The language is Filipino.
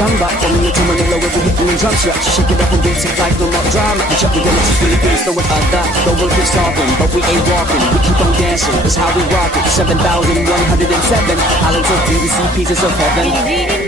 samba. From New York to Manila, where we hitting drum shots. Shake it up and dance it like no more drama. We shut the limits, just Philippines, know what I got. The world keeps talking, but we ain't walking. We keep on dancing, that's how we rock it. 7,107 islands of beauty, see pieces of heaven.